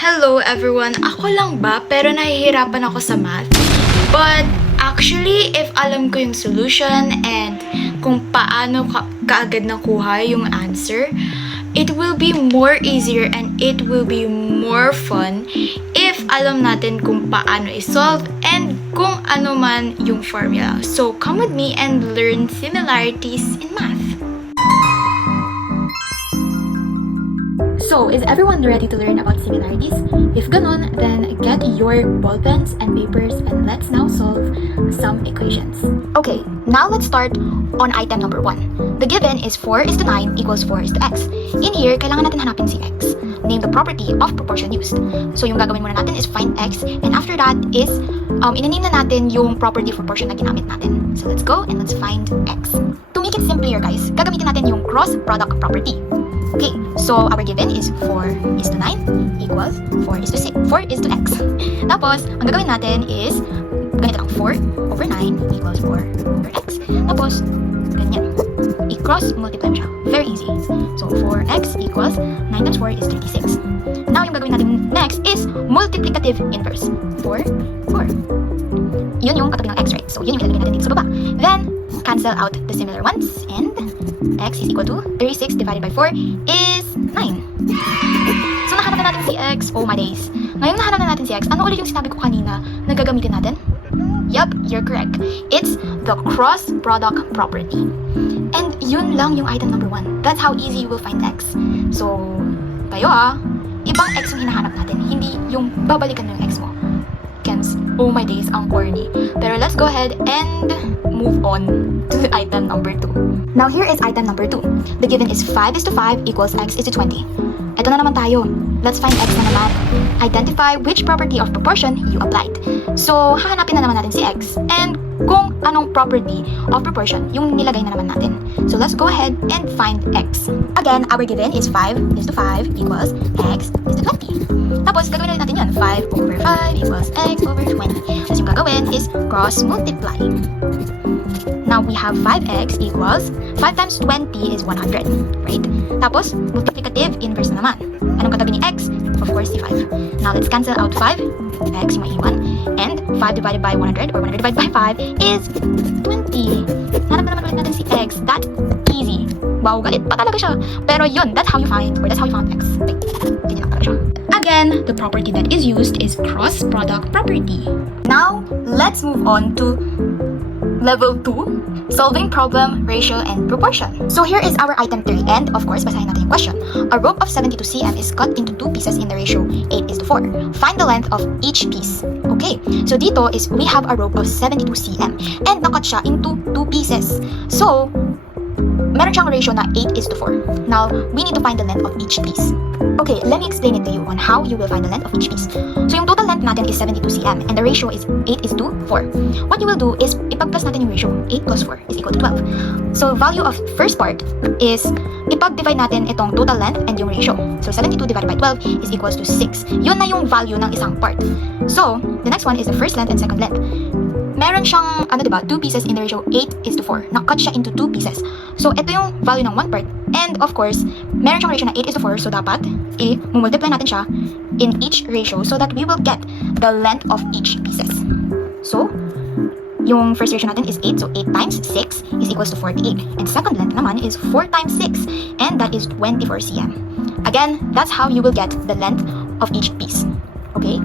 Hello everyone! Ako lang ba pero nahihirapan ako sa math? But actually, if alam ko yung solution and kung paano kaagad nakuha yung answer, it will be more easier and it will be more fun if alam natin kung paano i-solve and kung ano man yung formula. So come with me and learn similarities in math. So, is everyone ready to learn about similarities? If ganon, then get your ball pens and papers and let's now solve some equations. Okay, now let's start on item number 1. The given is 4:9 equals 4:x. In here, kailangan natin hanapin si x. Name the property of proportion used. So, yung gagawin muna natin is find x and after that is, inaname na natin yung property of proportion na ginamit natin. So, let's go and let's find x. To make it simpler guys, gagamitin natin yung cross product property. Okay, so our given is 4:9 equals 4:x. Tapos, ang gagawin natin is, ganito lang, 4/9 equals 4/x. Tapos, ganyan. I-cross multiply mo siya. Very easy. So, 4x equals 9 times 4 is 36. Now, yung gagawin natin next is multiplicative inverse. 4. Yun yung katabi ng x, right? So, yun yung ilalagay natin dito sa baba. Then, cancel out the similar ones and x is equal to 36 divided by 4 is 9. So, nahanap na natin si x. Oh my days. Ngayon nahanap na natin si x. Ano ulit yung sinabi ko kanina na gagamitin natin? Yup, you're correct. It's the cross product property. And yun lang yung item number 1. That's how easy you will find x. So, kayo ibang x yung hinahanap natin. Hindi yung babalikan mo yung x mo. Kems, oh my days, ang corny. Pero let's go ahead and move on to item number 2. Now here is item number 2. The given is 5:5 equals x is to 20. Ito na naman tayo. Let's find x na naman. Identify which property of proportion you applied. So, hahanapin na naman natin si x and kung anong property of proportion yung nilagay na naman natin. So, let's go ahead and find x. Again, our given is 5:5 equals x is to 20. Tapos, gagawin natin yun. 5/5 equals x over 20. So, yung gagawin is cross multiply. Now, we have 5x equals 5 times 20 is 100, right? Tapos, multiplicative inverse na naman. Anong katabi ni x? Of course, si 5. Now, let's cancel out 5. X yung maiwan. And 5 divided by 100 or 100 divided by 5 is 20. Hanap na naman ulit natin si x. That easy. Wow, galit pa talaga siya. Pero yun, that's how you found x. Like, ganyan lang talaga siya. Again, the property that is used is cross product property. Now, let's move on to level 2, solving problem, ratio, and proportion. So here is our item 3, and of course, basahin natin yung question. A rope of 72 cm is cut into 2 pieces in the ratio 8:4. Find the length of each piece. Okay, so dito is we have a rope of 72 cm, and nakat siya into 2 pieces. So, meron siyang ratio na 8:4. Now, we need to find the length of each piece. Okay, let me explain it to you on how you will find the length of each piece. So, yung total length natin is 72 cm and the ratio is 8:4. What you will do is, ipag-plus natin yung ratio. 8 plus 4 is equal to 12. So, value of first part is, ipag-divide natin itong total length and yung ratio. So, 72 divided by 12 is equals to 6. Yun na yung value ng isang part. So, the next one is the first length and second length. Meron siyang, 2 pieces in the ratio 8:4. Nakat siya into 2 pieces. So, ito yung value ng one part. And, of course, meron siyang ratio na 8:4. So, dapat, multiply natin siya in each ratio so that we will get the length of each pieces. So, yung first ratio natin is 8. So, 8 times 6 is equals to 48. And second length naman is 4 times 6. And that is 24 cm. Again, that's how you will get the length of each piece. Okay?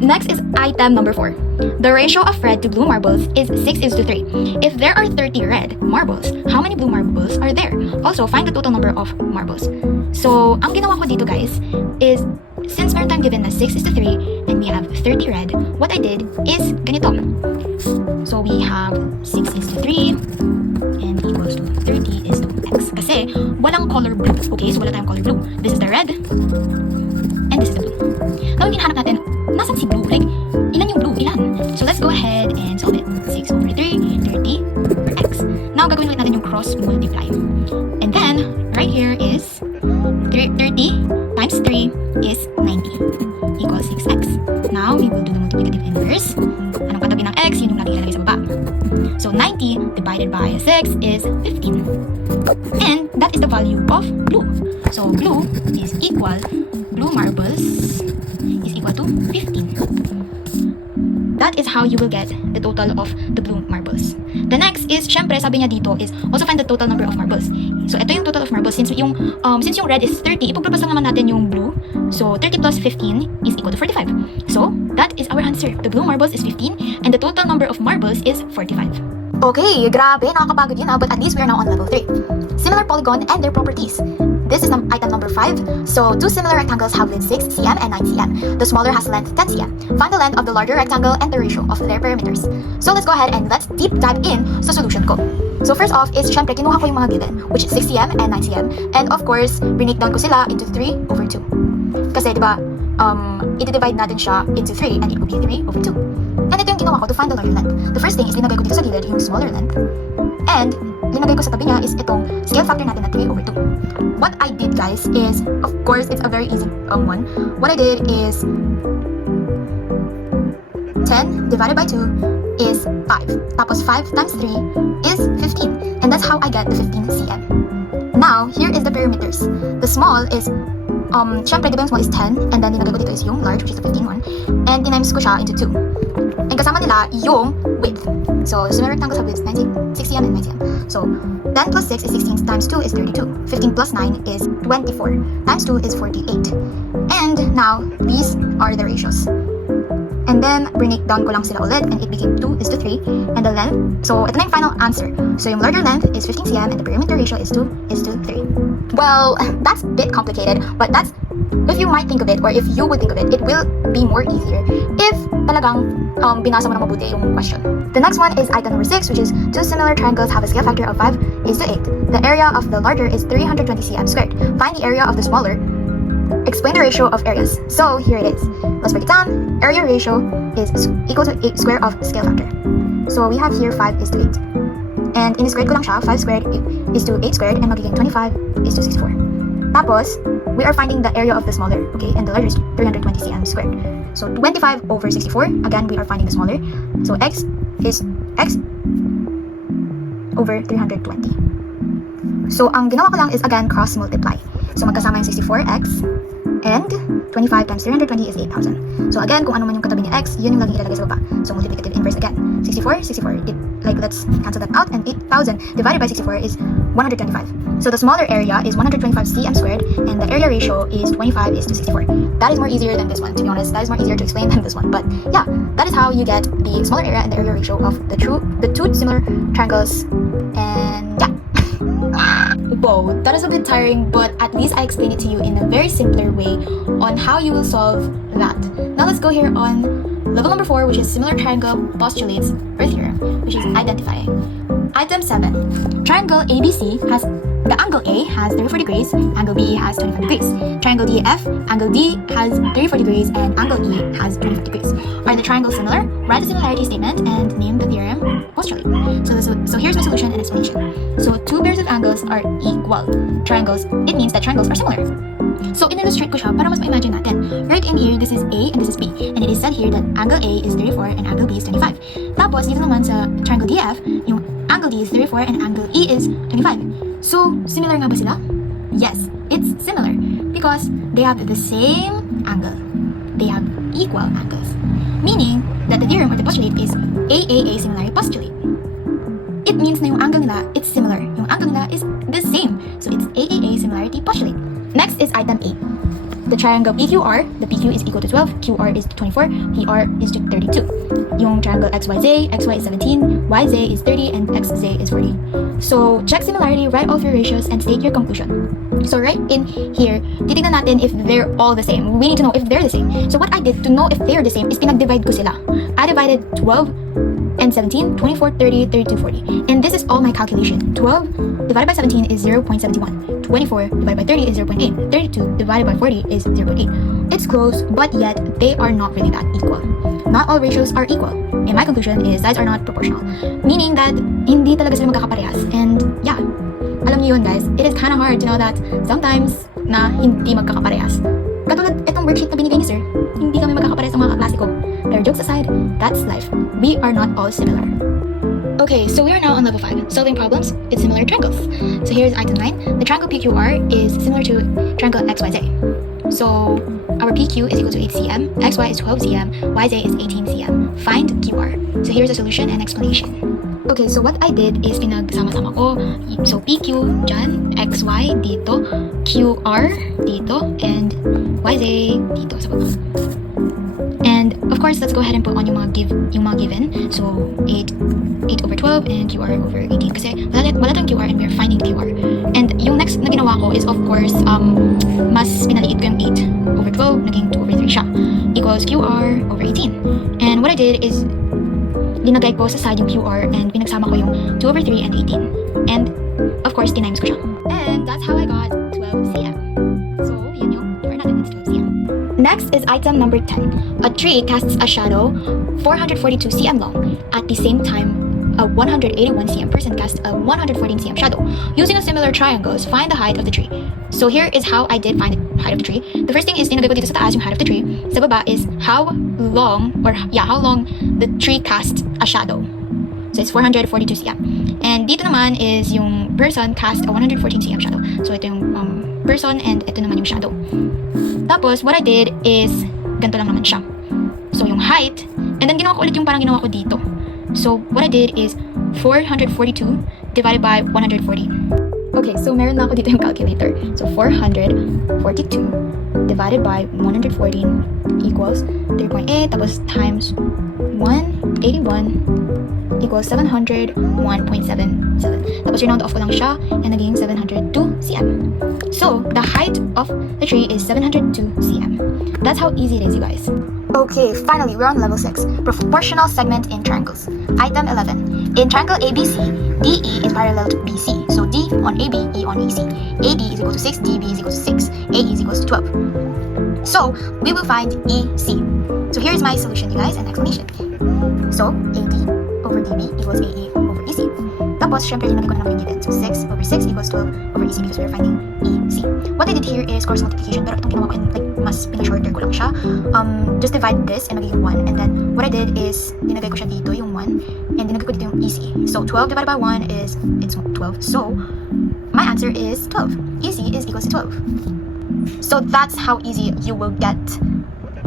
Next is item number 4. The ratio of red to blue marbles is 6:3. If there are 30 red marbles, how many blue marbles are there? Also, find the total number of marbles. So, ang ginawa ko dito guys is, since meron tayong given na 6:3 and we have 30 red, what I did is ganito. So, we have 6:3 and equals to 30 is to x. Kasi, walang color blue. Okay, so wala tayong color blue. This is the red and this is the blue. Now, yung hinahanap natin, nasan si blue? Like, ilan yung blue? Ilan? So, let's go ahead and solve it. 6/3, 30 over x. Now, gagawin ulit natin yung cross multiply. And then, right here is 30 times 3 is 90 equals 6x. Now, we will do the multiplicative inverse. Anong katabi ng x? Yun yung lagi ilalagay sa baba. So, 90 divided by 6 is 15. And that is the value of blue. So, blue marbles is how you will get the total of the blue marbles. The next is, syempre, sabi niya dito is also find the total number of marbles. So, ito yung total of marbles. Since yung red is 30, ipagpapasa naman natin yung blue. So, 30 plus 15 is equal to 45. So, that is our answer. The blue marbles is 15 and the total number of marbles is 45. Okay, grabe, nakakapagod yun but at least we are now on level 3. Similar polygon and their properties. This is item number 5. So, two similar rectangles have width 6 cm and 9 cm. The smaller has length 10 cm. Find the length of the larger rectangle and the ratio of their perimeters. So, let's go ahead and let's deep dive in sa solution ko. So, first off is, syempre, kinuha ko yung mga given, which is 6 cm and 9 cm. And of course, breakdown ko sila into 3 over 2. Kasi, diba, i-divide natin siya into 3 and it will be 3 over 2. And ito yung ginawa ko to find the larger length. The first thing is linagay ko dito sa gilid yung smaller length. And linagay ko sa tabi niya is itong scale factor natin na 3 over 2. What I did, guys, is, of course, it's a very easy one. What I did is 10 divided by 2 is 5. Tapos 5 times 3 is 15. And that's how I get the 15 cm. Now, here is the perimeters. The small is syempre, diba yung small is 10, and then dinagay ko dito is yung large, which is the 15 one, and tinimes ko siya into 2. And kasama nila yung width. So, similar rectangles have width 6 cm and 9 cm. So, 10 plus 6 is 16 times 2 is 32. 15 plus 9 is 24. Times 2 is 48. And now, these are the ratios. And then, breakdown ko lang sila ulit, and it became 2 is to 3. And the length, so ito na yung final answer. So, yung larger length is 15 cm, and the perimeter ratio is 2 is to 3. Well, that's a bit complicated, but that's, if you might think of it, or if you would think of it, it will be more easier if talagang binasa mo na mabuti yung question. The next one is item number 6, which is two similar triangles have a scale factor of 5 is to 8. The area of the larger is 320 cm squared. Find the area of the smaller. Explain the ratio of areas. So here it is. Let's break it down. Area ratio is equal to 8 square of scale factor. So we have here 5 is to 8. And in-squared ko lang siya, 5 squared is to 8 squared, and magiging 25 is to 64. Tapos, we are finding the area of the smaller, okay, and the larger is 320 cm squared. So 25 over 64, again, we are finding the smaller. So x is x over 320. So, ang ginawa ko lang is, again, cross multiply. So, magkasama yung 64x, and 25 times 320 is 8,000. So, again, kung ano man yung katabi ni x, yun yung laging ilalagay sa baba. So, multiplicative inverse again. 64, 64. Let's cancel that out, and 8,000 divided by 64 is 125. So, the smaller area is 125 cm squared, and the area ratio is 25 is to 64. That is more easier than this one, to be honest. That is more easier to explain than this one. But, yeah, that is how you get the smaller area and the area ratio of the two similar triangles. And, yeah. Whoa, that is a bit tiring, but at least I explained it to you in a very simpler way on how you will solve that. Now let's go here on level number 4, which is similar triangle postulates or theorem, which is identifying. Item 7. Triangle ABC has the angle A has 34 degrees, angle B has 25 degrees. Triangle DF, angle D has 34 degrees, and angle E has 25 degrees. Are the triangles similar? Write a similarity statement and name the theorem postulate. So here's my solution and explanation. So two pairs of angles are equal. Triangles, it means that triangles are similar. So in-illustrate ko siya para mas ma-imagine natin. Right in here, this is A and this is B. And it is said here that angle A is 34 and angle B is 25. Tapos dito naman sa triangle DF, yung angle D is 34 and angle E is 25. So, similar nga ba sila? Yes, it's similar because they have the same angle. They have equal angles. Meaning that the theorem or the postulate is AAA similarity postulate. It means na yung angle nila, it's similar. Yung angle nila is the same. So, it's AAA similarity postulate. Next is item 8. The triangle PQR, the PQ is equal to 12, QR is 24, PR is to 32. Yung triangle XYZ, XY is 17, YZ is 30, and XZ is 40. So, check similarity, write all of your ratios, and state your conclusion. So, right in here, titignan natin if they're all the same. We need to know if they're the same. So, what I did to know if they're the same is pinag-divide ko sila. I divided 12 and 17, 24, 30, 32, 40. And this is all my calculation. 12 divided by 17 is 0.71. 24 divided by 30 is 0.8. 32 divided by 40 is 0.8. It's close, but yet they are not really that equal. Not all ratios are equal. And my conclusion is sides are not proportional. Meaning that hindi talaga sila magkakaparehas. And yeah, alam niyo yun guys, it is kind of hard to know that sometimes na hindi magkakaparehas. Katulad itong worksheet na binigay ni sir, hindi kami magkakaparehas sa mga kaklase ko. Pero jokes aside, that's life. We are not all similar. Okay, so we are now on level 5, solving problems with similar triangles. So here's item 9. The triangle PQR is similar to triangle XYZ. So our PQ is equal to 8 cm, XY is 12 cm, YZ is 18 cm. Find QR. So here's the solution and explanation. Okay, so what I did is pinagsama-sama ko. So PQ dyan, XY dito, QR dito, and YZ dito sa baba. And of course, let's go ahead and put on yung mga given. So 8 over 12 and QR over 18 kasi wala tayong QR and we're finding QR. And yung next na ginawa ko is of course mas pinaliit ko yung 8 over 12, naging 2 over 3 siya, equals QR over 18. And what I did is linagay ko sa side yung QR and pinagsama ko yung 2 over 3 and 18. And of course, tinimes ko siya. And that's how I got 12 cm. So yun yung QR natin, it's 12 cm. Next is item number 10. A tree casts a shadow 442 cm long. At the same time, a 181 cm person casts a 114 cm shadow. Using a similar triangles, find the height of the tree. So here is how I did find the height of the tree. The first thing is linagay ko dito sa taas yung height of the tree. Sa baba is how long the tree casts a shadow. So it's 442 cm. And dito naman is yung person cast a 114 cm shadow. So ito yung person and ito naman yung shadow. Tapos what I did is ganito lang naman siya. So yung height, and then ginawa ko ulit yung parang ginawa ko dito. So what I did is 442 divided by 114. Okay, so meron na ako dito yung calculator. So 442 divided by 114 equals 3.8 tapos times 181 equals 701.77. Tapos round off ko lang siya and naging 702 cm. So the height of the tree is 702 cm. That's how easy it is, you guys. Okay, finally, we're on level 6. Proportional segment in triangles. Item 11. In triangle ABC, DE is parallel to BC. So D on AB, E on EC. AD is equal to 6, DB is equal to 6, AE is equal to 12. So, we will find EC. So here's my solution, you guys, and explanation. So, AD over DB equals AE over EC. Tapos, syempre, linagay ko na naman yung given. So, 6 over 6 equals 12 over EC because we're finding EC. What I did here is cross multiplication, pero itong ginawa ko, mas pinashorter ko lang siya. Just divide this and naging 1. And then, what I did is, dinagay ko siya dito, yung 1. And dinagay ko dito yung EC. So, 12 divided by 1 is, it's 12. So, my answer is 12. EC is equals to 12. So, that's how easy you will get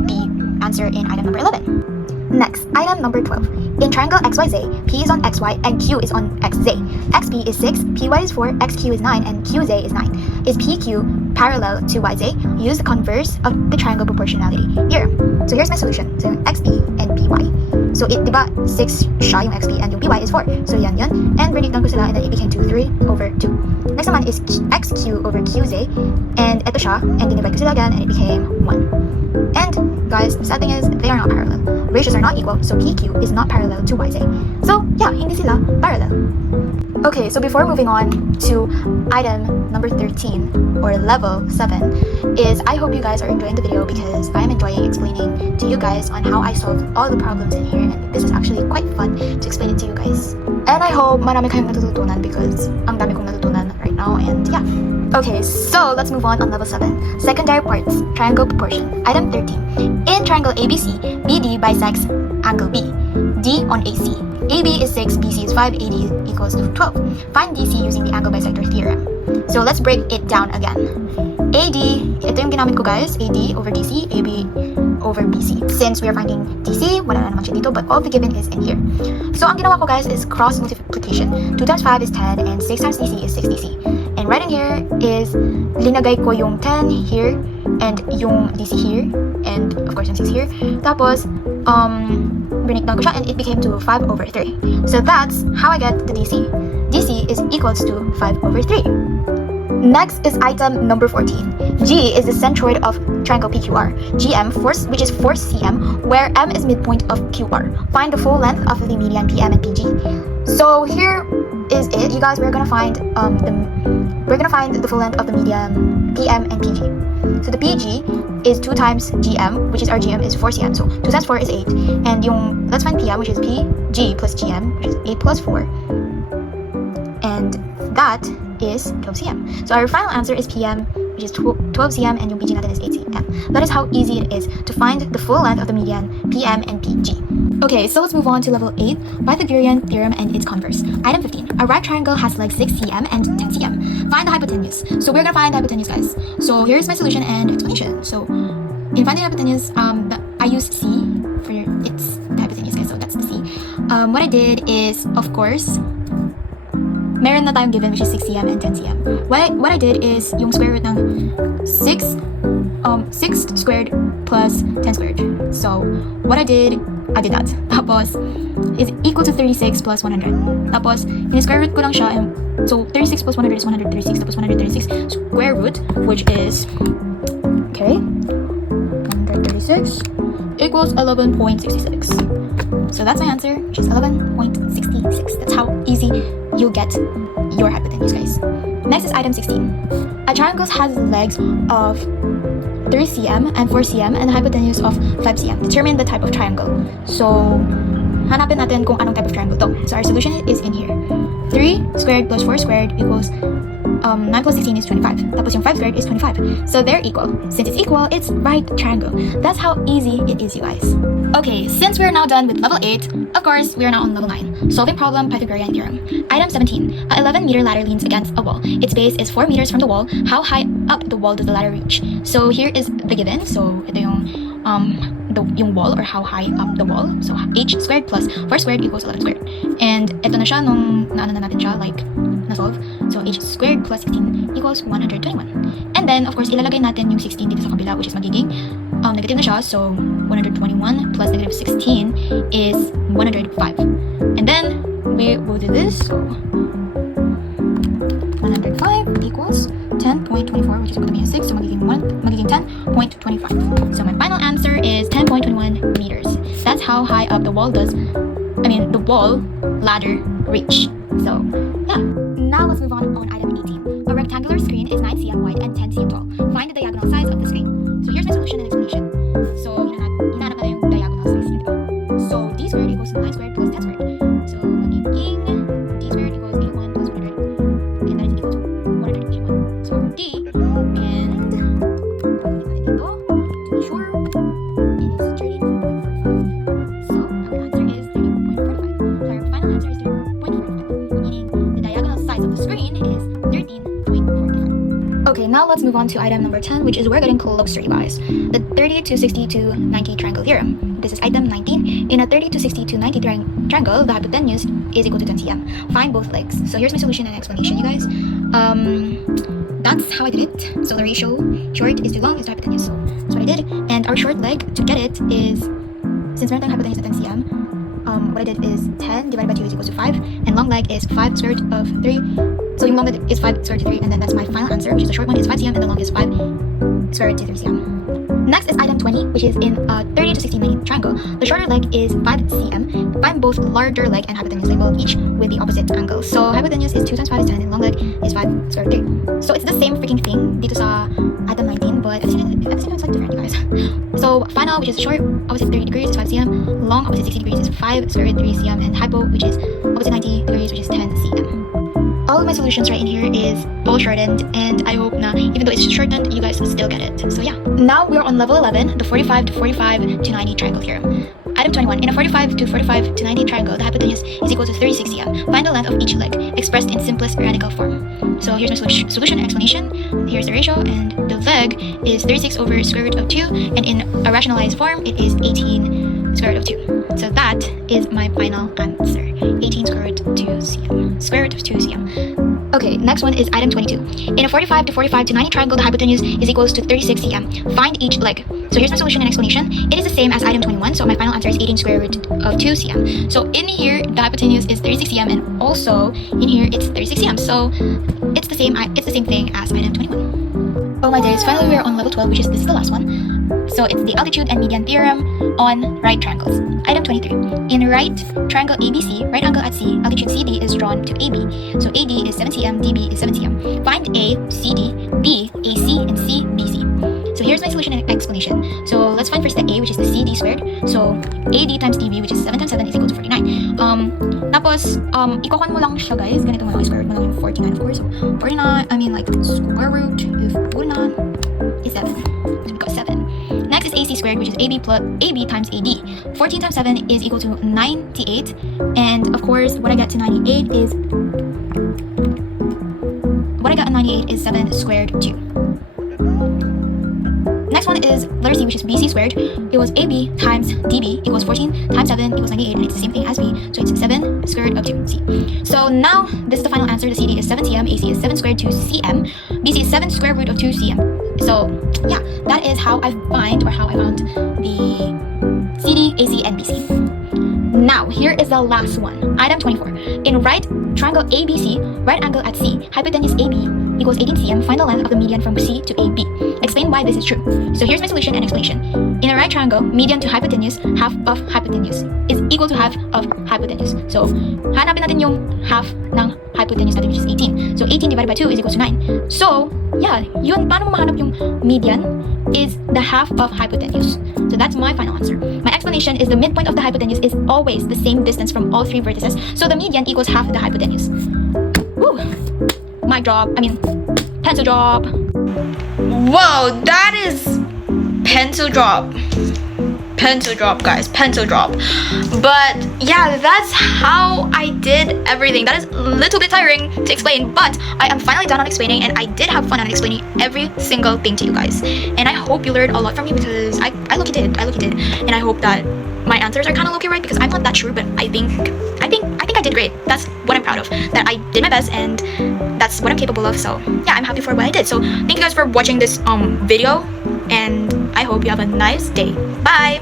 the answer in item number 11. Next, item number 12. In triangle XYZ, P is on XY and Q is on XZ. XP is 6, PY is 4, XQ is 9, and QZ is 9. Is PQ parallel to YZ? Use the converse of the triangle proportionality here. So here's my solution. So XP and PY. So diba 6 siya yung XP and yung PY is 4. So yan. And breakdown ko sila and then it became 3 over 2. Next naman is XQ over QZ. And ito siya. And dinivide ko sila again and it became 1. And guys, the sad thing is they are not parallel. Ratios are not equal, so PQ is not parallel to YZ. So yeah, hindi sila parallel. Okay, so before moving on to item number 13 or level 7 is I hope you guys are enjoying the video because I am enjoying explaining to you guys on how I solved all the problems in here, and this is actually quite fun to explain it to you guys. And I hope marami kayong natututunan because ang dami kong natutunan right now, and yeah. Okay, so let's move on level 7. Secondary parts, triangle proportion. Item 13. In triangle ABC, BD bisects angle B. D on AC. AB is 6, BC is 5, AD equals to 12. Find DC using the angle bisector theorem. So let's break it down again. AD, ito yung ginamit ko guys, AD over DC, AB over BC. Since we are finding DC, wala na naman siya dito, but all the given is in here. So ang ginawa ko guys is cross multiplication. 2 times 5 is 10 and 6 times DC is 6 DC. And right in here is linagay ko yung 10 here and yung DC here and of course yung 6 here. Tapos breakdown ko siya and it became to 5 over 3. So that's how I get the DC. DC is equals to 5 over 3. Next is item number 14. G is the centroid of triangle PQR. GM, which is 4 cm, where M is midpoint of QR. Find the full length of the median PM and PG. So here is it, you guys. We're gonna find the full length of the median PM and PG. So the PG is 2 times GM, which is our GM is 4 cm. So 2 times 4 is 8, and let's find PM, which is PG plus GM, which is 8 plus 4, and that is 12 cm. So our final answer is PM, which is 12 cm, and yung PG natin is 8 cm. That is how easy it is to find the full length of the median PM, and PG. Okay, so let's move on to level 8, Pythagorean theorem and its converse. Item 15. A right triangle has legs 6 cm and 10 cm. Find the hypotenuse. So we're gonna find the hypotenuse, guys. So here's my solution and explanation. So in finding hypotenuse, I used C for its hypotenuse, guys. So that's the C. What I did is, of course, meron na tayong given which is 6 cm and 10 cm. What I did is yung square root ng 6 squared plus 10 squared. So what I did that. Tapos is equal to 36 plus 100. Tapos in-square root ko lang siya, and so 36 plus 100 is 136. Tapos 136 square root, which is 136 equals 11.66. So that's my answer, which is 11.66. That's how easy you'll get your hypotenuse, guys. Next is item 16. A triangle has legs of 3 cm and 4 cm and a hypotenuse of 5 cm. Determine the type of triangle. So, hanapin natin kung anong type of triangle to. So our solution is in here. 3 squared plus 4 squared equals 9 plus 16 is 25. Tapos yung 5 squared is 25. So they're equal. Since it's equal, it's right triangle. That's how easy it is, you guys. Okay, since we're now done with level 8, of course, we are now on level 9. Solving problem, Pythagorean theorem. Item 17. A 11-meter ladder leans against a wall. Its base is 4 meters from the wall. How high up the wall does the ladder reach? So here is the given. So ito yung wall, or how high up the wall. So h squared plus 4 squared equals 11 squared. And ito na siya nung naano na natin siya, like na-solve. So h squared plus 16 equals 121. And then, of course, ilalagay natin yung 16 dito sa kabila, which is magiging negative na siya. So 121 plus negative 16 is 105. And then we will do this. So 105 equals 10.24, which is going to be a 6, so magiging 10.25. So my final answer is 10.21 meters. That's how high up the wall the wall ladder reach. So yeah. Now let's move on item 18. A rectangular screen is 9 cm wide and 10 cm tall. Find the diagonal size of the screen. So here's my solution and explanation. So hinahanap na yung diagonal size, di ba? So d squared equals 9 squared plus 10 squared. So magiging d squared equals 81 plus 100, and that is equal to 181. So d, and dito, to be sure, it is 30.45. So our answer is 30.45. So our final answer is 30.45, meaning the diagonal size of the screen is 13.45. Okay, now let's move on to item number 10, which is we're getting closer, you guys. The 30 to 60 to 90 triangle theorem. This is item 19. In a 30 to 60 to 90 triangle, the hypotenuse is equal to 10 cm. Find both legs. So here's my solution and explanation, you guys. That's how I did it. So the ratio short is to long is to hypotenuse. So that's what I did. And our short leg to get it is, since meron tayong hypotenuse at 10 cm, what I did is 10 divided by 2 is equal to 5, and long leg is 5 square root of 3. So yung long leg is 5 square root of 3, and then that's my final answer, which is the short one is 5 cm and the long is 5 square root of 3 cm. Next is item 20, which is in a 30 to 60 minute triangle. The shorter leg is 5 cm. Find both larger leg and hypotenuse label, each with the opposite angle. So hypotenuse is 2 times 5 is 10, and long leg is 5 square root of 3. So it's the same freaking thing dito sa item 19, but at the same time it's like different, you guys. So final, which is short opposite 30 degrees is 5 cm, long opposite 60 degrees is 5 square root of 3 cm, and hypo, which is opposite 90 degrees, which is 10 cm. All of my solutions right in here is all shortened, and I hope na even though it's shortened, you guys still get it. So yeah. Now we're on level 11, the 45 to 45 to 90 triangle theorem. Item 21. In a 45 to 45 to 90 triangle, the hypotenuse is equal to 36 cm. Find the length of each leg, expressed in simplest radical form. So here's my solution and explanation. Here's the ratio, and the leg is 36 over square root of 2, and in a rationalized form, it is 18 square root of 2. So that is my final answer. 18 square root 2 cm. Square root of 2 cm. Okay, next one is item 22. In a 45 to 45 to 90 triangle, the hypotenuse is equals to 36 cm. Find each leg. So here's my solution and explanation. It is the same as item 21, so my final answer is 18 square root of 2 cm. So in here, the hypotenuse is 36 cm, and also in here, it's 36 cm. So it's the same thing as item 21. Oh my days, finally we are on level 12, which is this is the last one. So it's the altitude and median theorem on right triangles. Item 23. In right triangle ABC, right angle at C, altitude CD is drawn to AB. So AD is 7 cm, DB is 7 cm. Find A, CD, B, AC, and C, BC. So here's my solution and explanation. So let's find first the A, which is the CD squared. So AD times DB, which is 7 times 7 is equal to 49. Tapos, ikukuha mo lang siya, guys. Ganito mo lang, square root mo lang yung 49, of course. So 49, square root of 49 is 7. So we got 7. Next is AC squared, which is AB plus AB times AD. 14 times 7 is equal to 98. And of course, what I get to 98 is 7 squared 2. Next one is letter C, which is BC squared. It was AB times DB equals 14 times 7 equals 98, and it's the same thing as B, so it's 7 square root of 2C. So now this is the final answer. The CD is 7 cm, AC is 7 squared 2 cm, BC is 7 square root of 2 cm. So yeah, that is how I found the CD, AC, and BC. Now here is the last one. Item 24. In right triangle ABC, right angle at C, hypotenuse AB equals 18 cm, find the length of the median from C to AB. Explain why this is true. So here's my solution and explanation. In a right triangle, median to hypotenuse, half of hypotenuse is equal to half of hypotenuse. So hanapin natin yung half ng hypotenuse natin, which is 18. So 18 divided by 2 is equal to 9. So yeah, yun, paano mo mahanap yung median is the half of hypotenuse. So that's my final answer. My explanation is the midpoint of the hypotenuse is always the same distance from all three vertices. So the median equals half the hypotenuse. Woo! Mic drop. Pencil drop. Whoa, that is pencil drop. Pencil drop, guys. Pencil drop. But yeah, that's how I did everything. That is a little bit tiring to explain, but I am finally done on explaining, and I did have fun on explaining every single thing to you guys. And I hope you learned a lot from me, because I look you did. And I hope that my answers are kind of low-key right, because I'm not that sure, but I think I did great. That's what I'm proud of. That I did my best, and that's what I'm capable of. So yeah, I'm happy for what I did. So thank you guys for watching this video, and I hope you have a nice day. Bye.